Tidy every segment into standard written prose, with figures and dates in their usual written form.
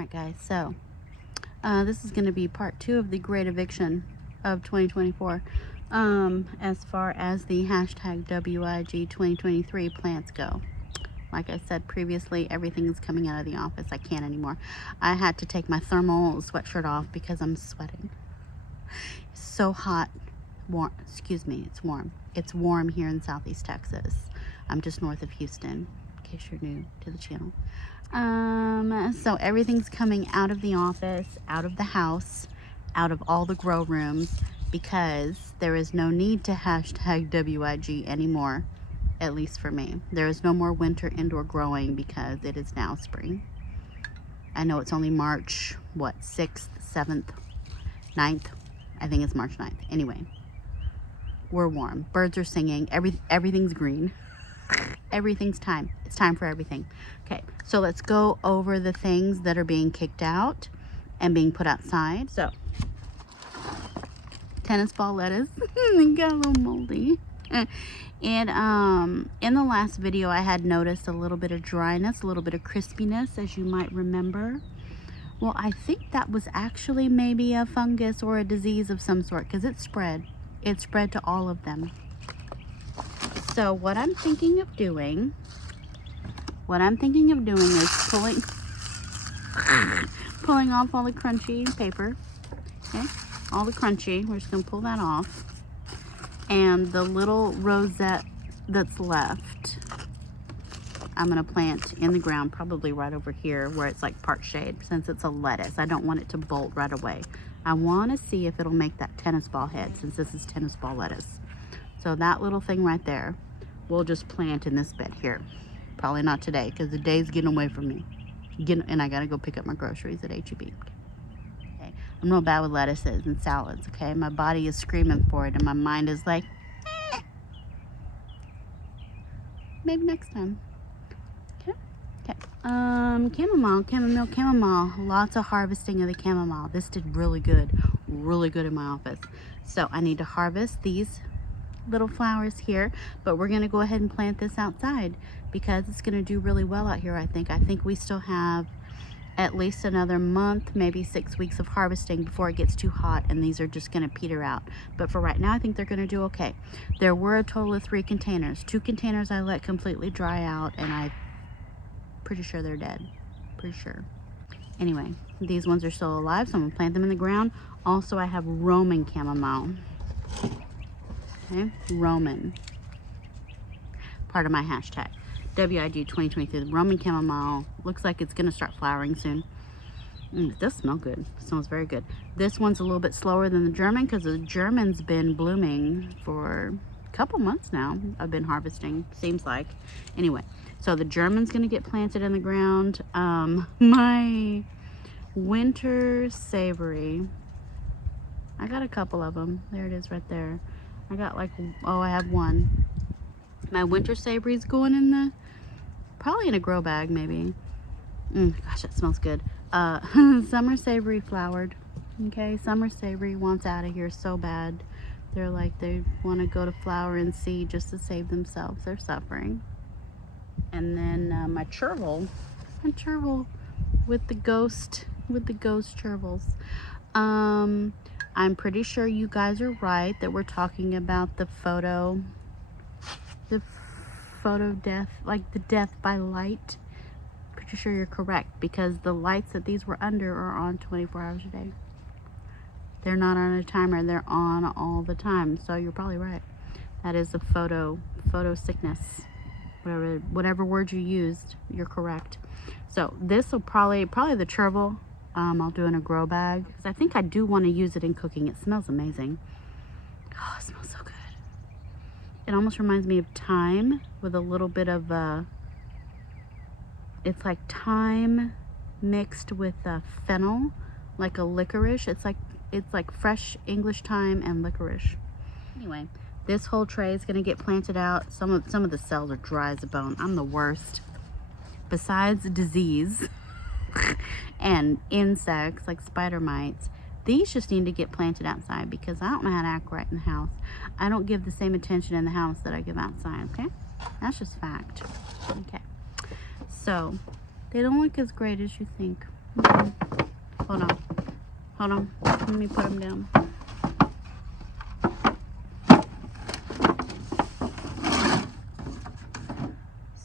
Alright guys, so this is going to be part 2 of the Great Eviction of 2024 as far as the hashtag WIG 2023 plants go. Like I said previously, everything is coming out of the office. I can't anymore. I had to take my thermal sweatshirt off because I'm sweating. It's so hot. Warm, excuse me, it's warm. It's warm here in Southeast Texas. I'm just north of Houston, in case you're new to the channel. So everything's coming out of the office, out of the house, out of all the grow rooms, because there is no need to hashtag WIG anymore, at least for me. There is no more winter indoor growing because it is now spring. I know it's only March, what, 6th, 7th, 9th? I think it's March 9th. Anyway, we're warm. Birds are singing. Everything's green. Everything's time. It's time for everything. Okay, so let's go over the things that are being kicked out and being put outside. So, tennis ball lettuce. It got a little moldy. And in the last video, I had noticed a little bit of dryness, a little bit of crispiness, as you might remember. Well, I think that was actually maybe a fungus or a disease of some sort, because it spread. It spread to all of them. So what I'm thinking of doing is pulling off all the crunchy paper. Okay, all the crunchy. We're just gonna pull that off, and the little rosette that's left, I'm gonna plant in the ground, probably right over here where it's like part shade, since it's a lettuce. I don't want it to bolt right away. I want to see if it'll make that tennis ball head, since this is tennis ball lettuce. So that little thing right there, we'll just plant in this bed here. Probably not today, because the day's getting away from me. And I gotta go pick up my groceries at H-E-B. Okay. I'm real bad with lettuces and salads, okay? My body is screaming for it, and my mind is like, maybe next time. Okay. Okay. Chamomile. Lots of harvesting of the chamomile. This did really good in my office. So I need to harvest these little flowers here, but we're going to go ahead and plant this outside because it's going to do really well out here. I think we still have at least another month, maybe 6 weeks of harvesting before it gets too hot, and these are just going to peter out. But for right now, I think they're going to do okay. There were a total of 3 containers. 2 containers I let completely dry out, and I'm pretty sure they're dead. Pretty sure. Anyway, these ones are still alive, so I'm going to plant them in the ground. Also, I have Roman chamomile. Okay, Roman, part of my hashtag WIG 2023. The Roman chamomile looks like it's gonna start flowering soon. It does smell good. It smells very good. This one's a little bit slower than the German, because the German's been blooming for a couple months now. I've been harvesting, seems like. Anyway, so the German's gonna get planted in the ground. My winter savory, I got a couple of them. There it is right there. I got like, oh, I have one. My winter savory is going in the, probably in a grow bag maybe. Gosh, that smells good. Summer savory flowered. Okay, summer savory wants out of here so bad. They're like, they want to go to flower and seed just to save themselves. They're suffering. And then my chervil with the ghost chervils. I'm pretty sure you guys are right that we're talking about the photo death, like the death by light. Pretty sure you're correct, because the lights that these were under are on 24 hours a day. They're not on a timer, they're on all the time. So you're probably right. That is a photo sickness. Whatever word you used, you're correct. So this will probably the chervil. I'll do in a grow bag, because I think I do want to use it in cooking. It smells amazing. Oh, it smells so good. It almost reminds me of thyme with a little bit of it's like thyme mixed with fennel, like a licorice. It's like fresh English thyme and licorice. Anyway, this whole tray is going to get planted out. Some of the cells are dry as a bone. I'm the worst. Besides disease and insects like spider mites, these just need to get planted outside, because I don't know how to act right in the house. I don't give the same attention in the house that I give outside, okay? That's just fact. Okay. So, they don't look as great as you think. Hold on. Hold on. Let me put them down.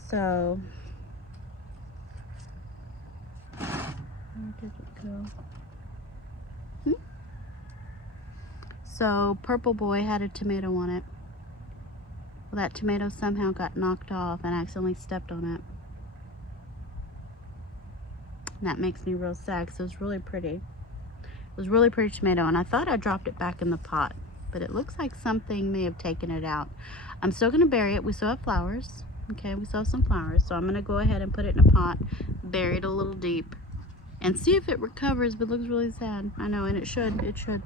So, where did it go? So, Purple Boy had a tomato on it. Well, that tomato somehow got knocked off and I accidentally stepped on it. And that makes me real sad because it was really pretty. It was really pretty tomato, and I thought I dropped it back in the pot, but it looks like something may have taken it out. I'm still going to bury it. We still have flowers. Okay, we still have some flowers, so I'm going to go ahead and put it in a pot, bury it a little deep, and see if it recovers, but it looks really sad. I know, and it should. It should.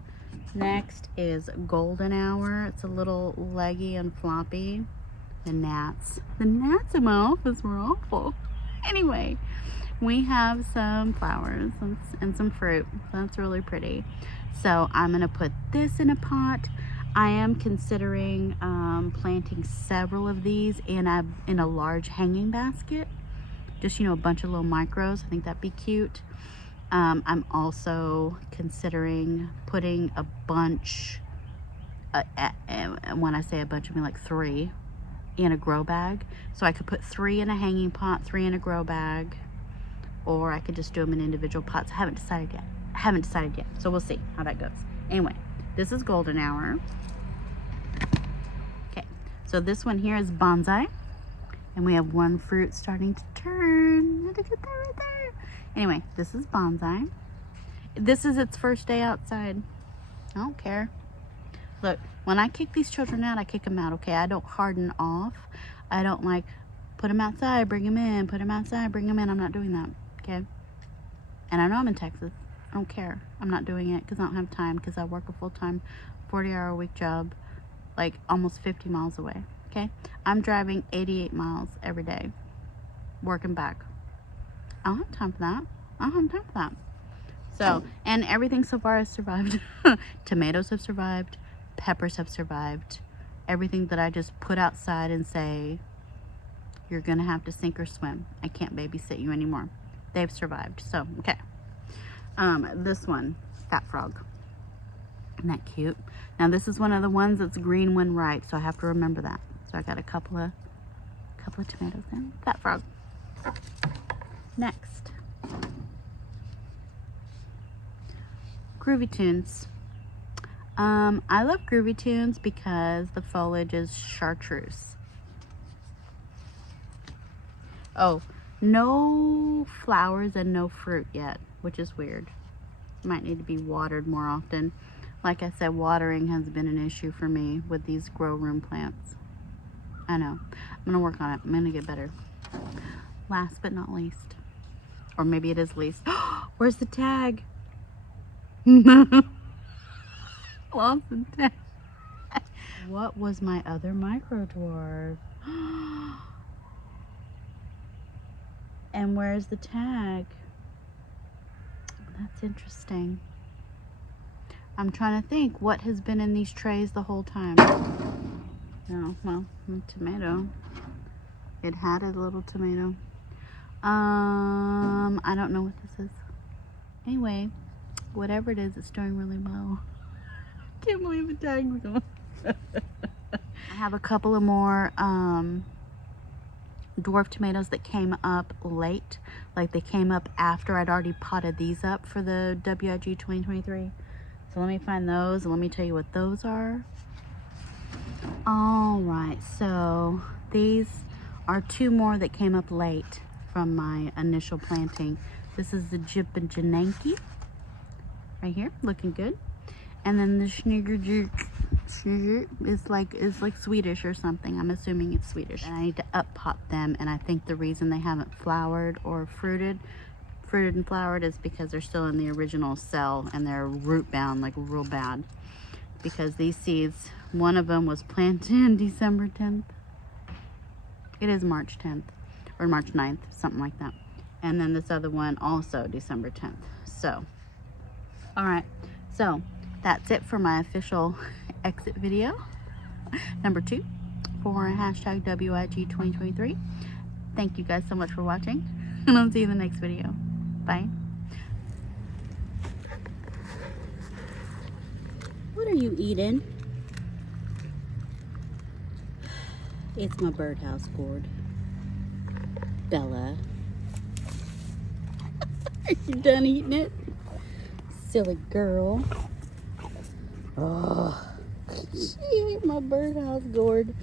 Next is Golden Hour. It's a little leggy and floppy. The gnats. The gnats in my office were awful. Anyway, we have some flowers and some fruit. That's really pretty. So I'm going to put this in a pot. I am considering planting several of these in a large hanging basket. Just, you know, a bunch of little micros. I think that'd be cute. I'm also considering putting a bunch, when I say a bunch, I mean like 3 in a grow bag. So I could put 3 in a hanging pot, 3 in a grow bag, or I could just do them in individual pots. I haven't decided yet. So we'll see how that goes. Anyway, this is Golden Hour. Okay, so this one here is Bonsai. And we have one fruit starting to turn. Look at that right there. Anyway, this is Bonsai. This is its first day outside. I don't care. Look, when I kick these children out, I kick them out, okay? I don't harden off. I don't like put them outside, bring them in, put them outside, bring them in. I'm not doing that, okay? And I know I'm in Texas. I don't care. I'm not doing it because I don't have time, because I work a full-time 40-hour-a-week job like almost 50 miles away, okay? I'm driving 88 miles every day, working back. I don't have time for that. I don't have time for that. So, and everything so far has survived. Tomatoes have survived. Peppers have survived. Everything that I just put outside and say, you're going to have to sink or swim. I can't babysit you anymore. They've survived. So, okay. This one, Fat Frog. Isn't that cute? Now, this is one of the ones that's green when ripe, so I have to remember that. So I got a couple of tomatoes in. Fat Frog. Next, Groovy Tunes. I love Groovy Tunes because the foliage is chartreuse. Oh, no flowers and no fruit yet, which is weird. Might need to be watered more often. Like I said, watering has been an issue for me with these grow room plants. I know. I'm going to work on it. I'm going to get better. Last but not least. Or maybe it is least. Where's the tag? Lost the tag. What was my other micro dwarf? And where's the tag? That's interesting. I'm trying to think what has been in these trays the whole time. Oh, well, tomato. It had a little tomato. I don't know what this is. Anyway, whatever it is, it's doing really well. Can't believe the tag was on. I have a couple of more dwarf tomatoes that came up late. Like they came up after I'd already potted these up for the WIG 2023. So let me find those and let me tell you what those are. All right, so these are 2 more that came up late from my initial planting. This is the Jananki right here, looking good. And then the Schniggerjuk is like Swedish or something. I'm assuming it's Swedish. And I need to up pot them, and I think the reason they haven't flowered or fruited and flowered is because they're still in the original cell and they're root bound like real bad. Because these seeds, one of them was planted December 10th. It is March 10th or March 9th, something like that. And then this other one also December 10th. So, all right. So that's it for my official exit video. Number 2 for hashtag WIG 2023. Thank you guys so much for watching. And I'll see you in the next video. Bye. you eating? It's my birdhouse gourd. Bella. Are you done eating it? Silly girl. Oh, she ate my birdhouse gourd.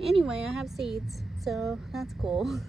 Anyway, I have seeds, so that's cool.